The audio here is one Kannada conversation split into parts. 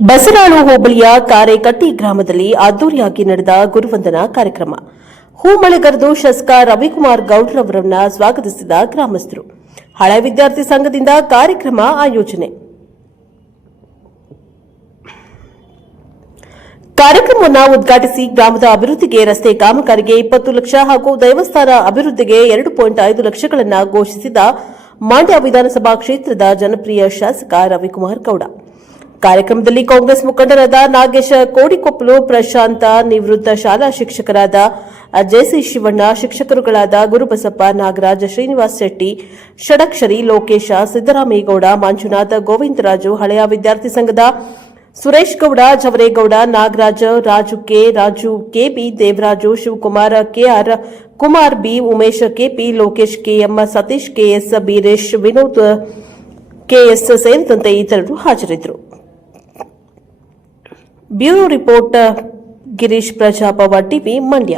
ಬಸರಾಳು ಹೋಬಳಿಯ ಕಾರೆಕಟ್ಟಿ ಗ್ರಾಮದಲ್ಲಿ ಅದ್ದೂರಿಯಾಗಿ ನಡೆದ ಗುರುವಂದನಾ ಕಾರ್ಯಕ್ರಮ. ಹೂಮಳೆಗರೆದು ಶಾಸಕ ರವಿಕುಮಾರ್ ಗೌಡ್ರವರನ್ನ ಸ್ವಾಗತಿಸಿದ ಗ್ರಾಮಸ್ಥರು. ಹಳೆ ವಿದ್ಯಾರ್ಥಿ ಸಂಘದಿಂದ ಕಾರ್ಯಕ್ರಮ ಆಯೋಜನೆ. ಕಾರ್ಯಕ್ರಮವನ್ನು ಉದ್ಘಾಟಿಸಿ ಗ್ರಾಮದ ಅಭಿವೃದ್ಧಿಗೆ ರಸ್ತೆ ಕಾಮಗಾರಿಗೆ 20 ಲಕ್ಷ ಹಾಗೂ ದೇವಸ್ಥಾನ ಅಭಿವೃದ್ಧಿಗೆ 2.5 ಲಕ್ಷಗಳನ್ನು ಘೋಷಿಸಿದ ಮಂಡ್ಯ ವಿಧಾನಸಭಾ ಕ್ಷೇತ್ರದ ಜನಪ್ರಿಯ ಶಾಸಕ ರವಿಕುಮಾರ್ ಗೌಡ. ಕಾರ್ಯಕ್ರಮದಲ್ಲಿ ಕಾಂಗ್ರೆಸ್ ಮುಖಂಡರಾದ ನಾಗೇಶ ಕೋಡಿಕೊಪ್ಪಲು, ಪ್ರಶಾಂತ, ನಿವೃತ್ತ ಶಾಲಾ ಶಿಕ್ಷಕರಾದ ಜೆಸಿ ಶಿವಣ್ಣ, ಶಿಕ್ಷಕರುಗಳಾದ ಗುರುಬಸಪ್ಪ, ನಾಗರಾಜ್, ಶ್ರೀನಿವಾಸ್ ಶೆಟ್ಟಿ, ಷಡಕ್ಷರಿ, ಲೋಕೇಶ, ಸಿದ್ದರಾಮೇಗೌಡ, ಮಂಜುನಾಥ್, ಗೋವಿಂದರಾಜು, ಹಳೆಯ ವಿದ್ಯಾರ್ಥಿ ಸಂಘದ Suresh Gowda, Javaregowda, Nagaraj, Raju KB, Devaraju, Shivakumar, KR, Kumar B, Umesh KP, Lokesh KM, Satish KS, Beeresh, Vinod KS ಸೇರಿದಂತೆ ಇತರರು ಹಾಜರಿದ್ದರು. ಬ್ಯೂರೋ ರಿಪೋರ್ಟ್ ಗಿರೀಶ್ ಪ್ರಜಾಪವ, ಟಿವಿ, ಮಂಡ್ಯ.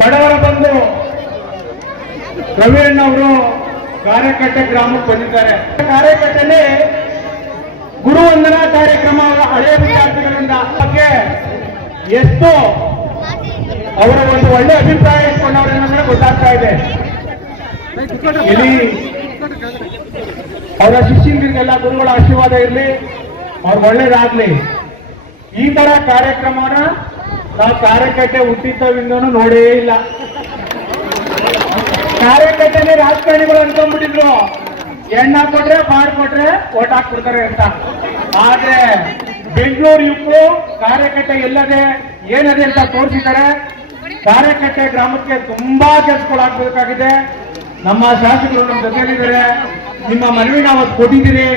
ಬಡವರ ಬಂದು ರವಿಯಣ್ಣ ಅವರು ಕಾರೆಕಟ್ಟೆ ಗ್ರಾಮಕ್ಕೆ ಬಂದಿದ್ದಾರೆ. ಕಾರೆಕಟ್ಟೆಯಲ್ಲಿ ಗುರುವಂದನಾ ಕಾರ್ಯಕ್ರಮ ಹಳೆಯ ವಿದ್ಯಾರ್ಥಿಗಳಿಂದ ಬಗ್ಗೆ ಎಷ್ಟು ಅವರ ಒಂದು ಒಳ್ಳೆ ಅಭಿಪ್ರಾಯ ಇಟ್ಕೊಂಡವ್ರೆ ಅನ್ನೋದ್ರೆ ಗೊತ್ತಾಗ್ತಾ ಇದೆ. ಇಲ್ಲಿ ಅವರ ಶಿಷ್ಯರಿಗೆಲ್ಲ ಗುರುಗಳ ಆಶೀರ್ವಾದ ಇರಲಿ, ಅವ್ರಿಗೆ ಒಳ್ಳೇದಾಗ್ಲಿ. ಈ ತರ ಕಾರ್ಯಕ್ರಮನ ನಾವು ಕಾರೆಕಟ್ಟೆ ಹುಟ್ಟಿದ್ದವಿಂದನೂ ನೋಡೇ ಇಲ್ಲ. ಕಾರೆಕಟ್ಟೆನೇ ರಾಜಕಾರಣಿಗಳು ಅನ್ಕೊಂಡ್ಬಿಟ್ಟಿದ್ರು, ಎಣ್ಣ ಕೊಟ್ರೆ ಬಾರ್ ಕೊಟ್ರೆ ಓಟ್ ಹಾಕ್ಬಿಡ್ತಾರೆ ಅಂತ. ಆದ್ರೆ ಬೆಂಗಳೂರು ಯುವಕರು ಕಾರೆಕಟ್ಟೆ ಎಲ್ಲದೆ ಏನದೆ ಅಂತ ತೋರಿಸಿದ್ದಾರೆ. ಕಾರೆಕಟ್ಟೆ ಗ್ರಾಮಕ್ಕೆ ತುಂಬಾ ಕೆಲಸಗಳಾಗಬೇಕಾಗಿದೆ. ನಮ್ಮ ಶಾಸಕರು ನಮ್ಮ ಜೊತೆಲಿದ್ದಾರೆ. ನಿಮ್ಮ ಮನವಿ ನಾವು ಕೊಟ್ಟಿದ್ದೀರಿ.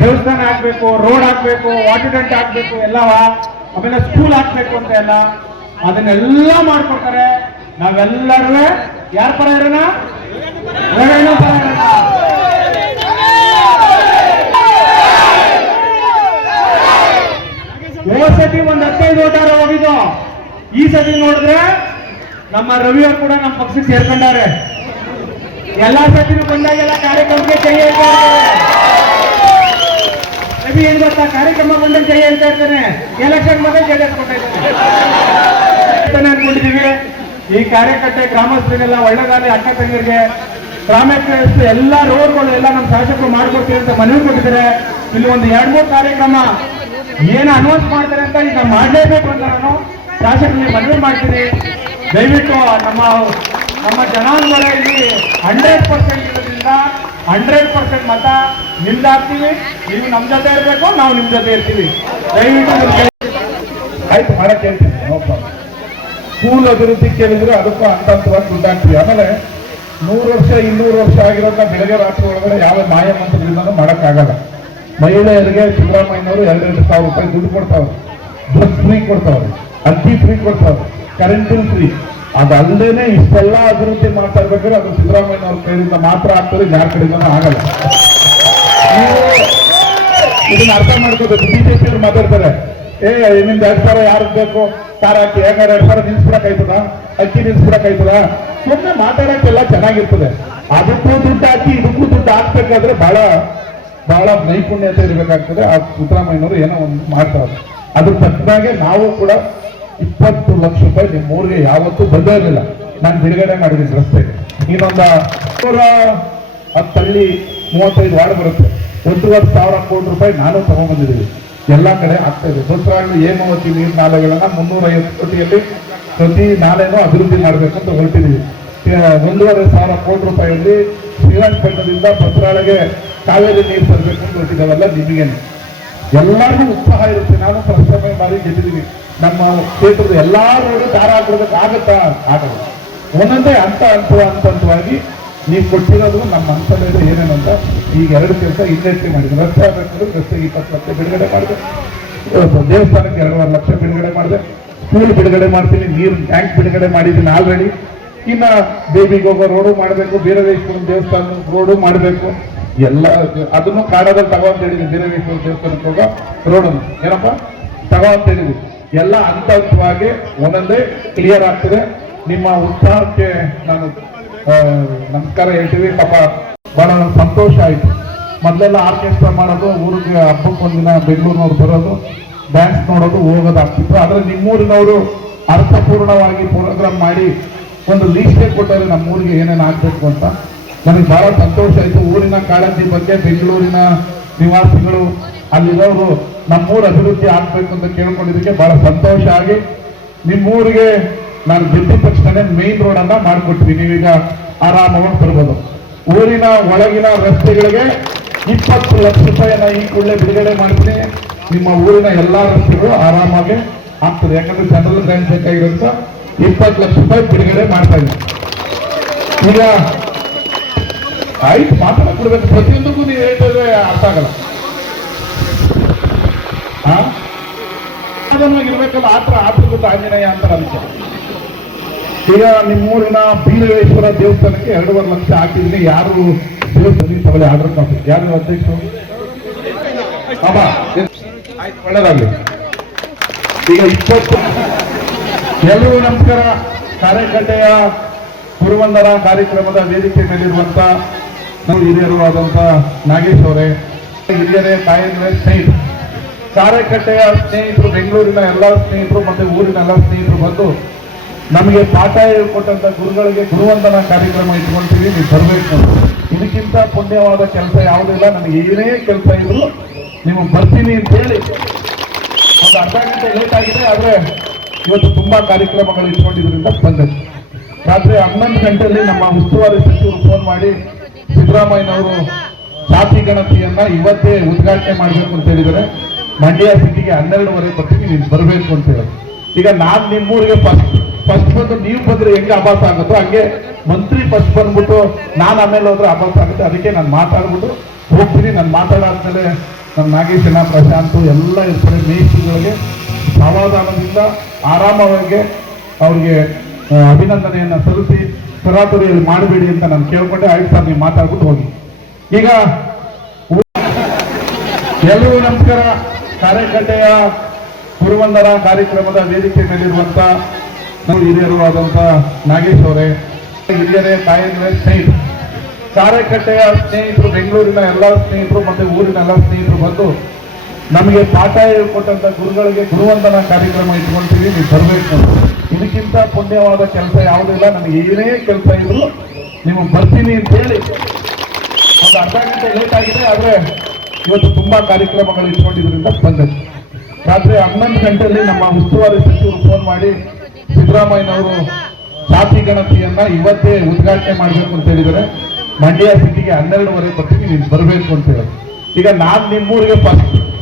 ದೇವಸ್ಥಾನ ಹಾಕ್ಬೇಕು, ರೋಡ್ ಹಾಕ್ಬೇಕು, ವಾಟರ್ ಟ್ಯಾಂಕ್ ಹಾಕ್ಬೇಕು, ಎಲ್ಲವ ಆಮೇಲೆ ಸ್ಕೂಲ್ ಹಾಕ್ಬೇಕು ಅಂತ ಎಲ್ಲ ಅದನ್ನೆಲ್ಲ ಮಾಡ್ಕೊಡ್ತಾರೆ. ನಾವೆಲ್ಲರೂ ಯಾರ ಪರ ಇರೋಣ? ರವೀಣ ಪರ ಇರೋಣ. ಹೋದ ಸತಿ 15 ಓಟಾರ ಹೋಗಿದ್ದು. ಈ ಸತಿ ನೋಡಿದ್ರೆ ನಮ್ಮ ರವಿಯವರು ಕೂಡ ನಮ್ಮ ಪಕ್ಷಕ್ಕೆ ಸೇರ್ಕೊಂಡಾರೆ. ಎಲ್ಲಾ ಸತಿನೂ ಬಂದಾಗೆಲ್ಲ ಕಾರ್ಯಕ್ರಮಕ್ಕೆ ಕೈ ಹೇಳ್ತಾ ರವಿ ಏನ್ ಗೊತ್ತಾ, ಕಾರ್ಯಕ್ರಮ ಬಂದಾಗ ಕೈ ಹೇಳ್ತಾ ಇರ್ತಾನೆ, ಎಲೆಕ್ಷನ್ ಬಂದಾಗ ಕೈ ಹೇಳ್ತಾನೆ ಅನ್ಕೊಂಡಿದೀವಿ. ಈ ಕಾರ್ಯಕರ್ತೆ ಗ್ರಾಮಸ್ಥರಿಗೆಲ್ಲ ಒಳ್ಳೆದಾಗಲಿ, ಅಕ್ಕ ತಂಗಿರಿಗೆ ಗ್ರಾಮಕ್ಕೆ ಎಲ್ಲ ರೋಡ್ಗಳು ಎಲ್ಲ ನಮ್ಮ ಶಾಸಕರು ಮಾಡ್ಕೊಡ್ತೀವಿ ಅಂತ ಮನವಿ ಕೊಟ್ಟಿದ್ದಾರೆ. ಇಲ್ಲಿ ಒಂದು 2-3 ಕಾರ್ಯಕ್ರಮ ಏನು ಅನೌನ್ಸ್ ಮಾಡ್ತಾರೆ ಅಂತ ಈಗ ಮಾಡಲೇಬೇಕು ಅಂತ ನಾನು ಶಾಸಕರಿಗೆ ಮನವಿ ಮಾಡ್ತೀನಿ. ದಯವಿಟ್ಟು ನಮ್ಮ ಜನಾಂಗಗಳ ಇಲ್ಲಿ 100% ಇರೋದ್ರಿಂದ 100% ಮತ ನಿಮ್ದಾಗ್ತೀವಿ. ನೀವು ನಮ್ಮ ಜೊತೆ ಇರಬೇಕು, ನಾವು ನಿಮ್ಮ ಜೊತೆ ಇರ್ತೀವಿ. ದಯವಿಟ್ಟು ಆಯ್ತು ಮಾಡಕ್ಕೆ ಹೇಳ್ತೀನಿ. ಸ್ಕೂಲ್ ಅಭಿವೃದ್ಧಿ ಕೇಳಿದ್ರೆ ಅದಕ್ಕೂ ಹಂತವಾಗಿ ದುಡ್ಡಾಗ್ತೀವಿ. ಆಮೇಲೆ 100 ವರ್ಷ 200 ವರ್ಷ ಆಗಿರೋದನ್ನ ಬೆಳಗ್ಗೆ ರಾತ್ರಿ ಒಳಗಡೆ ಯಾವ ಮಾಯ ಮಂತ್ರದಿಂದನೂ ಮಾಡೋಕ್ಕಾಗಲ್ಲ. ಮಹಿಳೆಯರಿಗೆ ಸಿದ್ದರಾಮಯ್ಯನವರು 2,000 ರೂಪಾಯಿ ದುಡ್ಡು ಕೊಡ್ತಾವ್ರೆ, ಡ್ರೆಸ್ ಫ್ರೀ ಕೊಡ್ತಾವ್ರೆ, ಅಕ್ಕಿ ಫ್ರೀ ಕೊಡ್ತಾವ್ರೆ, ಕರೆಂಟ್ ಬಿಲ್ ಫ್ರೀ. ಅದಲ್ಲದೇನೆ ಇಷ್ಟೆಲ್ಲ ಅಭಿವೃದ್ಧಿ ಮಾಡ್ತಾ ಇರ್ಬೇಕಾದ್ರೆ ಅದು ಸಿದ್ದರಾಮಯ್ಯನವ್ರ ಕೈಯಿಂದ ಮಾತ್ರ ಆಗ್ತದೆ, ಯಾರ ಕಡೆಯಿಂದನೂ ಆಗಲ್ಲ. ಇದನ್ನ ಅರ್ಥ ಮಾಡ್ಕೋಬೇಕು. ಬಿಜೆಪಿ ಅವ್ರು ಮಾತಾಡ್ತಾರೆ, ನಿಮ್ದು 2,000 ಯಾರಿಗೆ ಬೇಕು, ಕಾರ್ ಹಾಕಿ ಹೇಗಾರ 2,000 ನಿಲ್ಸ್ಬಿಡಕ್ಕಾಯ್ತದ, ಅಕ್ಕಿ ನಿಲ್ಸ್ಬಿಡಕ್ಕಾಯ್ತದ. ಸುಮ್ಮನೆ ಮಾತಾಡಕ್ಕೆಲ್ಲ ಚೆನ್ನಾಗಿರ್ತದೆ. ಅದಕ್ಕೂ ದುಡ್ಡು ಹಾಕಿ ಇದಕ್ಕೂ ದುಡ್ಡು ಹಾಕ್ಬೇಕಾದ್ರೆ ಬಹಳ ನೈಪುಣ್ಯತೆ ಇರಬೇಕಾಗ್ತದೆ. ಆ ಸಿದ್ದರಾಮಯ್ಯನವರು ಏನೋ ಒಂದು ಮಾಡ್ತಾರೆ. ಅದ್ರ ತಕ್ಕನಾಗೆ ನಾವು ಕೂಡ 20 ಲಕ್ಷ ರೂಪಾಯಿ ನಿಮ್ಮ ಊರಿಗೆ ಯಾವತ್ತೂ ಬಂದೇ ಇರಲಿಲ್ಲ. ನಾನು ಬಿಡುಗಡೆ ಮಾಡಿದ್ದೀನಿ ರಸ್ತೆಗೆ. ಇನ್ನೊಂದು 110 ಹಳ್ಳಿ 35 ವಾರ್ಡ್ ಬರುತ್ತೆ. 1,500 ಕೋಟಿ ರೂಪಾಯಿ ನಾನು ತಗೊಂಡ್ಬಂದಿದ್ದೀವಿ. ಎಲ್ಲ ಕಡೆ ಆಗ್ತಾ ಇದೆ. ಬಸರಾಳು ಹೇಮಾವತಿ ನೀರು ನಾಲೆಗಳನ್ನ 350 ಕೋಟಿಯಲ್ಲಿ ಪ್ರತಿ ನಾಲೆನೂ ಅಭಿವೃದ್ಧಿ ಮಾಡಬೇಕಂತ ಹೊರಟಿದ್ದೀವಿ. 1,500 ಕೋಟಿ ರೂಪಾಯಿಯಲ್ಲಿ ಶ್ರೀರಂಗಪಟ್ಟಣದಿಂದ ಬಸರಾಳಿಗೆ ಕಾವೇರಿ ನೀರು ತರಬೇಕು ಅಂತ ಹೊರಟಿದ್ದಾವೆಲ್ಲ. ನಿಮಗೇನೆ ಎಲ್ಲರಿಗೂ ಉತ್ಸಾಹ ಇರುತ್ತೆ. ನಾನು ಪ್ರಶ್ನೆ ಬಾರಿ ಗೆದ್ದಿದ್ದೀವಿ. ನಮ್ಮ ಕ್ಷೇತ್ರದ ಎಲ್ಲಾ ರೋಡು ದಾರ ಹಾಕೋದಕ್ಕೆ ಆಗತ್ತಾ? ಆಗಲ್ಲ. ಒಂದೊಂದೇ ಹಂತವಾಗಿ ನೀವು ಕೊಟ್ಟಿರೋದು ನಮ್ಮ ಹಂತದಲ್ಲಿ ಏನೇನಂತ ಈಗ 2 ಕೆಲಸ ಇನ್ನೆಚ್ಚಿ ಮಾಡಿದೆ. ರಸ್ತೆ ಆಗಬೇಕು, ರಸ್ತೆಗೆ 20 ಲಕ್ಷ ಬಿಡುಗಡೆ ಮಾಡಿದೆ, ದೇವಸ್ಥಾನಕ್ಕೆ 2.5 ಲಕ್ಷ ಬಿಡುಗಡೆ ಮಾಡಿದೆ, ಸ್ಕೂಲ್ ಬಿಡುಗಡೆ ಮಾಡ್ತೀನಿ, ನೀರು ಟ್ಯಾಂಕ್ ಬಿಡುಗಡೆ ಮಾಡಿದ್ದೀನಿ ಆಲ್ರೆಡಿ. ಇನ್ನ ಬೇಬಿಗೆ ಹೋಗೋ ರೋಡು ಮಾಡಬೇಕು, ಬೀರದೇಶ್ವರ ದೇವಸ್ಥಾನ ರೋಡು ಮಾಡಬೇಕು. ಎಲ್ಲ ಅದನ್ನು ಕಾರಣದಲ್ಲಿ ತಗೋ ಅಂತ ಹೇಳಿದ್ವಿ. ವೀರವೇಶ್ವರ ದೇವಸ್ಥಾನಕ್ಕೆ ಹೋಗೋ ರೋಡನ್ನು ಏನಪ್ಪ ತಗೋ ಅಂತ ಹೇಳಿದ್ವಿ. ಎಲ್ಲ ಹಂತ ಹಂತವಾಗಿ ಒಂದೊಂದೇ ಕ್ಲಿಯರ್ ಆಗ್ತದೆ. ನಿಮ್ಮ ಉತ್ಸಾಹಕ್ಕೆ ನಾನು ನಮಸ್ಕಾರ ಹೇಳ್ತೀವಿ. ಪಾಪ ಬಹಳ ಸಂತೋಷ ಆಯ್ತು. ಮೊದಲೆಲ್ಲ ಆರ್ಕೆಸ್ಟ್ರಾ ಮಾಡೋದು, ಊರಿಗೆ ಹಬ್ಬಕ್ಕೆ ಒಂದಿನ ಬೆಂಗಳೂರಿನವ್ರು ಬರೋದು, ಡ್ಯಾನ್ಸ್ ನೋಡೋದು, ಹೋಗೋದು ಆಗ್ತಿತ್ತು. ಆದರೆ ನಿಮ್ಮೂರಿನವರು ಅರ್ಥಪೂರ್ಣವಾಗಿ ಪ್ರೋಗ್ರಾಮ್ ಮಾಡಿ ಒಂದು ಲೀಸ್ಟೇ ಕೊಟ್ಟರೆ ನಮ್ಮೂರಿಗೆ ಏನೇನು ಆಗಬೇಕು ಅಂತ. ನನಗೆ ಬಹಳ ಸಂತೋಷ ಆಯಿತು. ಊರಿನ ಕಾಳಜಿ ಬಗ್ಗೆ ಬೆಂಗಳೂರಿನ ನಿವಾಸಿಗಳು ಅಲ್ಲಿರೋರು ನಮ್ಮೂರು ಅಭಿವೃದ್ಧಿ ಆಗಬೇಕು ಅಂತ ಕೇಳ್ಕೊಂಡಿದ್ದಕ್ಕೆ ಬಹಳ ಸಂತೋಷ ಆಗಿ ನಿಮ್ಮೂರಿಗೆ ನಾನು ಗೆದ್ದ ತಕ್ಷಣ ಮೇನ್ ರೋಡನ್ನು ಮಾಡಿಕೊಟ್ವಿ. ನೀವೀಗ ಆರಾಮವಾಗಿ ಬರ್ಬೋದು. ಊರಿನ ಒಳಗಿನ ರಸ್ತೆಗಳಿಗೆ 20 ಲಕ್ಷ ರೂಪಾಯಿನ ಈ ಕೂಡಲೇ ಬಿಡುಗಡೆ ಮಾಡ್ತೀನಿ. ನಿಮ್ಮ ಊರಿನ ಎಲ್ಲಾ ರಸ್ತೆಗಳು ಆರಾಮಾಗಿ ಆಗ್ತದೆ. ಯಾಕಂದ್ರೆ ಜನರಲ್ ಬ್ಯಾಂಕ್ ಬೇಕಾಗಿರೋಂಥ 20 ಲಕ್ಷ ರೂಪಾಯಿ ಬಿಡುಗಡೆ ಮಾಡ್ತಾ ಇದ್ದೀನಿ. ಈಗ ಆಯ್ತು, ಮಾತಾಡ್ಕೊಡ್ಬೇಕು. ಪ್ರತಿಯೊಂದಕ್ಕೂ ನೀವು ಹೇಳಿದ್ರೆ ಅರ್ಥ ಆಗಲ್ಲ. ಇರ್ಬೇಕಲ್ಲ, ಆತ್ರ ಗೊತ್ತು ಆಂಜನೇಯ ಅಂತ ಅದಕ್ಕೆ. ಈಗ ನಿಮ್ಮೂರಿನ ಬೀರವೇಶ್ವರ ದೇವಸ್ಥಾನಕ್ಕೆ 2.5 ಲಕ್ಷ ಹಾಕಿದ್ದೀನಿ. ಯಾರು ದೇವಸ್ಥಾನ ತಗೊಳ್ಳಿ, ಆರ್ಡರ್ ಕಾಪಿ. ಯಾರು ಅಧ್ಯಕ್ಷರು? ಆಯ್ತು, ಒಳ್ಳೆದಾಗಲಿ. ಈಗ 20 ಎಲ್ಲರಿಗೂ ನಮಸ್ಕಾರ. ಕಾರ್ಯಕರ್ತೆಯ ಗುರುವಂದನ ಕಾರ್ಯಕ್ರಮದ ವೇದಿಕೆ ಮೇಲಿರುವಂತ ನಾವು ಹಿರಿಯರು ಆದಂತ ನಾಗೇಶ್ ಅವರೇ, ಹಿರಿಯರೇ, ತಾಯಂದ್ರೆ ಸ್ನೇಹಿತರು, ಕಾರ್ಯಕರ್ತೆಯ ಸ್ನೇಹಿತರು, ಬೆಂಗಳೂರಿನ ಎಲ್ಲ ಸ್ನೇಹಿತರು ಮತ್ತೆ ಊರಿನ ಎಲ್ಲ ಸ್ನೇಹಿತರು ಬಂದು ನಮಗೆ ಪಾಠ ಹೇಳ್ಕೊಟ್ಟಂತ ಗುರುಗಳಿಗೆ ಗುರುವಂದನ ಕಾರ್ಯಕ್ರಮ ಇಟ್ಕೊಳ್ತೀವಿ. ನೀವು ಬರಬೇಕು. ಇದಕ್ಕಿಂತ ಪುಣ್ಯವಾದ ಕೆಲಸ ಯಾವುದೂ ಇಲ್ಲ. ನನಗೆ ಏನೇ ಕೆಲಸ ಇದ್ರು ನೀವು ಬರ್ತೀನಿ ಅಂತ ಹೇಳಿ ಒಂದು ಅರ್ಧ ಗಂಟೆ ಲೇಟ್ ಆಗಿದೆ. ಆದರೆ ಇವತ್ತು ತುಂಬಾ ಕಾರ್ಯಕ್ರಮಗಳು ಇಟ್ಕೊಂಡಿದ್ರಿಂದ ಬಂದೆ. ರಾತ್ರಿ 11 ಗಂಟೆಯಲ್ಲಿ ನಮ್ಮ ಉಸ್ತುವಾರಿ ಸಚಿವರು ಫೋನ್ ಮಾಡಿ ಸಿದ್ದರಾಮಯ್ಯನವರು ಜಾತಿ ಗಣತಿಯನ್ನ ಇವತ್ತೇ ಉದ್ಘಾಟನೆ ಮಾಡಬೇಕು ಅಂತ ಹೇಳಿದರೆ ಮಂಡ್ಯ ಸಿಟಿಗೆ 12:30 ಬರ್ತೀನಿ, ನೀವು ಬರಬೇಕು ಅಂತ ಹೇಳಿ. ಈಗ ನಾನು ನಿಮ್ಮೂರಿಗೆ ಫಸ್ಟ್ ಬಂದು ನೀವು ಬಂದ್ರೆ ಹೆಂಗೆ ಅಭಾಸ ಆಗುತ್ತೋ ಹಂಗೆ ಮಂತ್ರಿ ಫಸ್ಟ್ ಬಂದ್ಬಿಟ್ಟು ನಾನು ಆಮೇಲೆ ಹೋದ್ರೆ ಅಭಾಸ ಆಗುತ್ತೆ. ಅದಕ್ಕೆ ನಾನು ಮಾತಾಡ್ಬಿಟ್ಟು ಹೋಗ್ತೀನಿ. ನಾನು ಮಾತಾಡಾದ್ಮೇಲೆ ನಮ್ಮ ನಾಗೇಶನ, ಪ್ರಶಾಂತ್ ಎಲ್ಲ ಇರ್ತಾರೆ. ಮೇಸ್ತ್ರಿಗಳಿಗೆ ಸಮಾಧಾನದಿಂದ ಆರಾಮವಾಗಿ ಅವ್ರಿಗೆ ಅಭಿನಂದನೆಯನ್ನು ಸಲ್ಲಿಸಿ ತರಾತುರಿಯಲ್ಲಿ ಮಾಡಬೇಡಿ ಅಂತ ನಾನು ಕೇಳ್ಕೊಂಡೆ. ಆಯ್ತು ಸರ್, ನೀವು ಮಾತಾಡ್ಬಿಟ್ಟು ಹೋಗಿ. ಈಗ ಎಲ್ಲರಿಗೂ ನಮಸ್ಕಾರ. ಕಾರ್ಯಕರ್ತೆಯ ಗುರುವಂದನ ಕಾರ್ಯಕ್ರಮದ ವೇದಿಕೆ ಮೇಲಿರುವಂತ ನಾವು ಹಿರಿಯರು ಆದಂತ ನಾಗೇಶ್ ಅವರೇ, ಹಿರಿಯರೇ, ತಾಯಂದ್ರೆ ಸ್ನೇಹಿತರು, ಕಾರ್ಯಕರ್ತೆಯ ಸ್ನೇಹಿತರು, ಬೆಂಗಳೂರಿನ ಎಲ್ಲ ಸ್ನೇಹಿತರು ಮತ್ತೆ ಊರಿನ ಎಲ್ಲ ಸ್ನೇಹಿತರು ಬಂದು ನಮಗೆ ಪಾಠ ಹೇಳ್ಕೊಟ್ಟಂತ ಗುರುಗಳಿಗೆ ಗುರುವಂದನ ಕಾರ್ಯಕ್ರಮ ಇಟ್ಕೊಳ್ತೀವಿ. ನೀವು ಬರಬೇಕು. ಇದಕ್ಕಿಂತ ಪುಣ್ಯವಾದ ಕೆಲಸ ಯಾವುದೂ ಇಲ್ಲ. ನನಗೆ ಏನೇ ಕೆಲಸ ಇದ್ರು ನೀವು ಬರ್ತೀನಿ ಅಂತ ಹೇಳಿ ಒಂದು ಅರ್ಧ ಗಂಟೆ ಲೇಟ್ ಆಗಿದೆ. ಆದರೆ ಇವತ್ತು ತುಂಬಾ ಕಾರ್ಯಕ್ರಮಗಳು ಇಟ್ಕೊಂಡಿದ್ರಿಂದ ಬಂದೆ. ರಾತ್ರಿ 11 ಗಂಟೆಯಲ್ಲಿ ನಮ್ಮ ಉಸ್ತುವಾರಿ ಸಚಿವರು ಫೋನ್ ಮಾಡಿ ಸಿದ್ದರಾಮಯ್ಯನವರು ಜಾತಿ ಗಣತಿಯನ್ನ ಇವತ್ತೇ ಉದ್ಘಾಟನೆ ಮಾಡಬೇಕು ಅಂತ ಹೇಳಿದರೆ ಮಂಡ್ಯ ಸಿಟಿಗೆ 12:30 ಬರ್ತೀನಿ, ನೀವು ಬರಬೇಕು ಅಂತ ಹೇಳಿ. ಈಗ ನಾನು ನಿಮ್ಮೂರಿಗೆ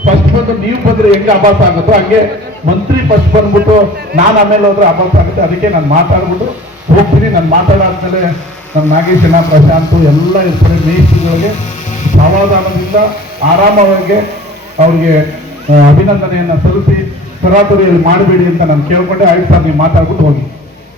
ಫಸ್ಟ್ ಬಂದು ನೀವು ಬಂದ್ರೆ ಹೆಂಗೆ ಅಭಾಸ ಆಗುತ್ತೋ ಹಂಗೆ ಮಂತ್ರಿ ಫಸ್ಟ್ ಬಂದ್ಬಿಟ್ಟು ನಾನು ಆಮೇಲೆ ಹೋದ್ರೆ ಅಭಾಸ ಆಗುತ್ತೆ. ಅದಕ್ಕೆ ನಾನು ಮಾತಾಡ್ಬಿಟ್ಟು ಹೋಗ್ತೀನಿ. ನಾನು ಮಾತಾಡಾದ್ಮೇಲೆ ನಮ್ಮ ನಾಗೇಶನ, ಪ್ರಶಾಂತ್ ಎಲ್ಲ ಇರ್ತಾರೆ. ಮೇಸ್ತ್ರಿಗಳಿಗೆ ಸಮಾಧಾನದಿಂದ ಆರಾಮವಾಗಿ ಅವ್ರಿಗೆ ಅಭಿನಂದನೆಯನ್ನು ಸಲ್ಲಿಸಿ ತರಾತುರಿಯಲ್ಲಿ ಮಾಡಬೇಡಿ ಅಂತ ನಾನು ಕೇಳ್ಕೊಂಡೆ. ಆಯ್ತು ಸರ್, ನೀವು ಮಾತಾಡ್ಬಿಟ್ಟು ಹೋಗಿ.